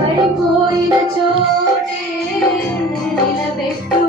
పడిపోయిన చోటే నిలబెట్టు.